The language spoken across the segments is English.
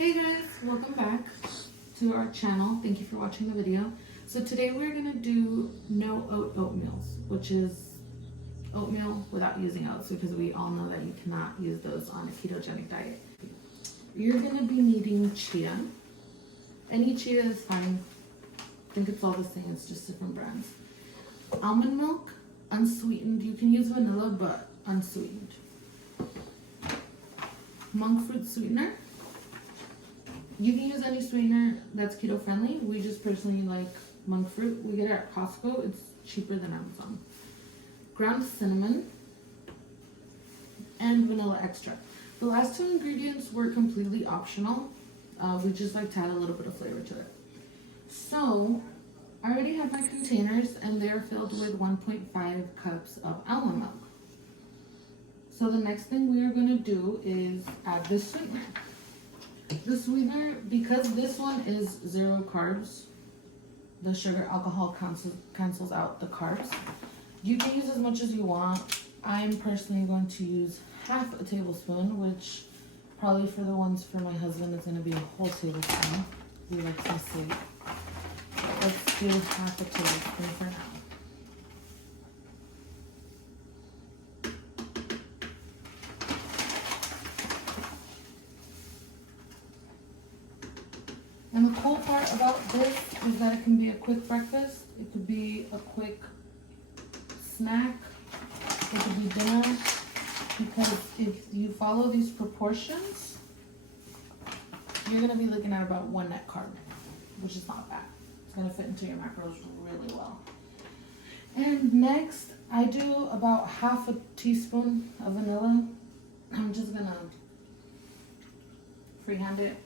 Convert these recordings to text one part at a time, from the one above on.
Hey guys, welcome back to our channel. Thank you for watching the video. So today we're gonna do no oat oatmeals, which is oatmeal without using oats, because we all know that you cannot use those on a ketogenic diet. You're gonna be needing chia. Any chia is fine. I think it's all the same, it's just different brands. Almond milk, unsweetened. You can use vanilla, but unsweetened. Monkfruit sweetener. You can use any sweetener that's keto friendly. We just personally like monk fruit. We get it at Costco. It's cheaper than Amazon. Ground cinnamon and vanilla extract. The last two ingredients were completely optional. We just like to add a little bit of flavor to it. So I already have my containers and they're filled with 1.5 cups of almond milk. So the next thing we are going to do is add this sweetener. The sweetener, because this one is 0 carbs, the sugar alcohol cancels out the carbs. You can use as much as you want. I'm personally going to use half a tablespoon, which probably for the ones for my husband is going to be a whole tablespoon. He likes some sweet. Let's do half a tablespoon for now. And the cool part about this is that it can be a quick breakfast, it could be a quick snack, it could be dinner, because if you follow these proportions, you're going to be looking at about 1 net carb, which is not bad. It's going to fit into your macros really well. And next, I do about half a teaspoon of vanilla. I'm just going to freehand it.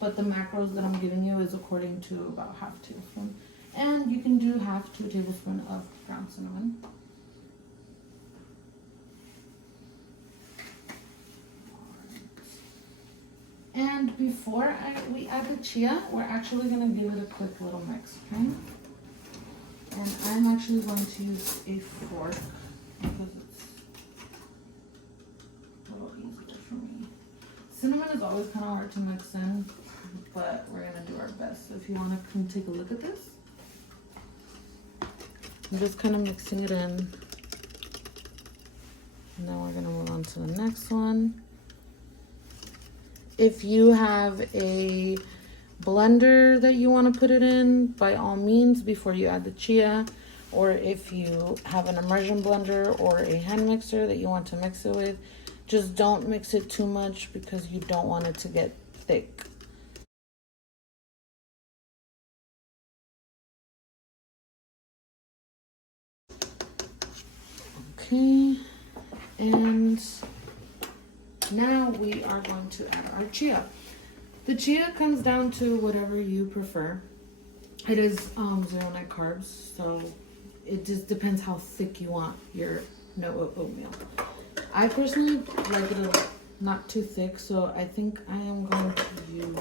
But the macros that I'm giving you is according to about half a tablespoon. And you can do half to a tablespoon of ground cinnamon. And before we add the chia, we're actually going to give it a quick little mix, okay? And I'm actually going to use a fork because it's a little easier for me. Cinnamon is always kind of hard to mix in, but we're going to do our best. So if you want to come take a look at this, I'm just kind of mixing it in. And then we're going to move on to the next one. If you have a blender that you want to put it in, by all means, before you add the chia. Or if you have an immersion blender or a hand mixer that you want to mix it with, just don't mix it too much because you don't want it to get thick. Okay, and now we are going to add our chia. The chia comes down to whatever you prefer. It is 0 net carbs, so it just depends how thick you want your no oatmeal. I personally like it not too thick, so I think I am going to use a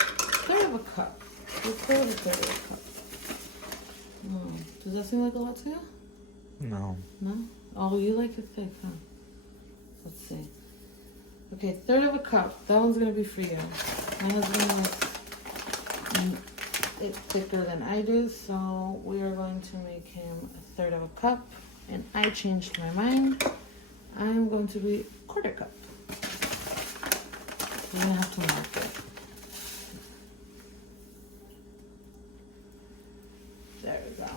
third of a cup. Let's go with a third of a cup. Oh, does that seem like a lot to you? No. No? Oh, you like it thick, huh? Let's see. Okay, third of a cup. That one's gonna be for you. My husband likes it thicker than I do, so we are going to make him a third of a cup. And I changed my mind. I'm going to be a quarter cup. You're gonna have to mark it. There we go.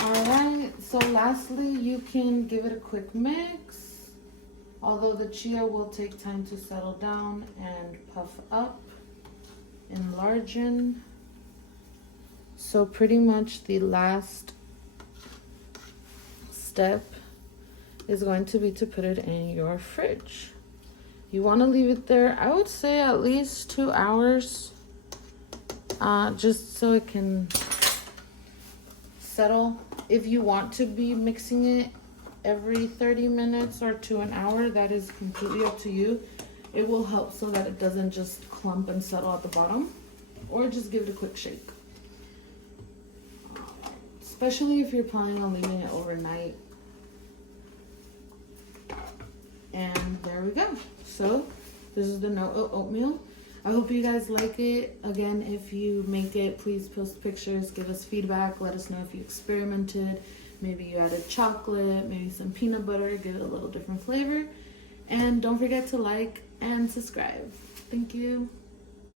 Alright, so lastly, you can give it a quick mix. Although the chia will take time to settle down and puff up, enlargen. So pretty much the last step is going to be to put it in your fridge. You want to leave it there, I would say at least 2 hours, just so it can settle. If you want to be mixing it every 30 minutes or to an hour, that is completely up to you. It will help so that it doesn't just clump and settle at the bottom, or just give it a quick shake. Especially if you're planning on leaving it overnight. And there we go. So this is the no oatmeal. I hope you guys like it. Again, if you make it, please post pictures, give us feedback, let us know if you experimented. Maybe you added chocolate, maybe some peanut butter, give it a little different flavor. And don't forget to like and subscribe. Thank you.